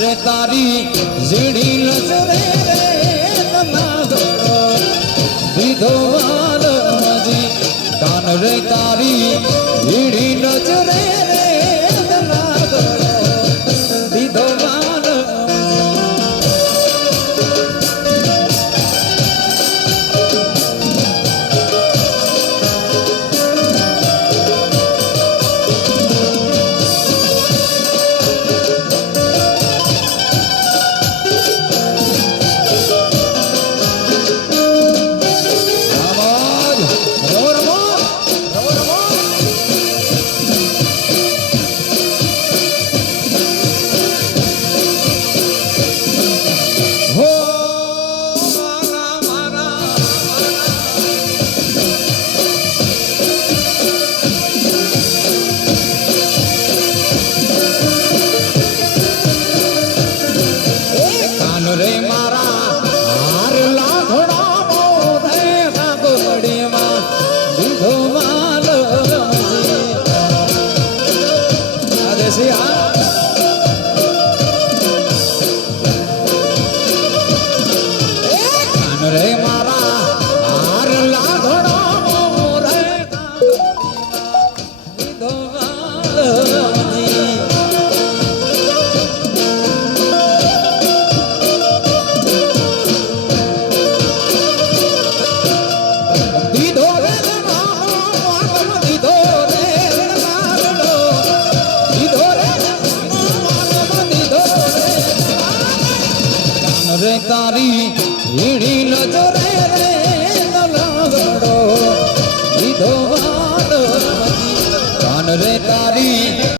રે તારી ઝીણી નજરે રે તના દીધો વાલજી કાન રે તારી ઝીણી નજરે રે તના દીધો રે મારા હાર લાઘડા મોઢે કાગડીમાં દીધો માલ અરે સિયા કાન રે મારા હાર લાઘડા મોઢે કાગડીમાં દીધો માલ રે તારી ઝીણી નજરે રે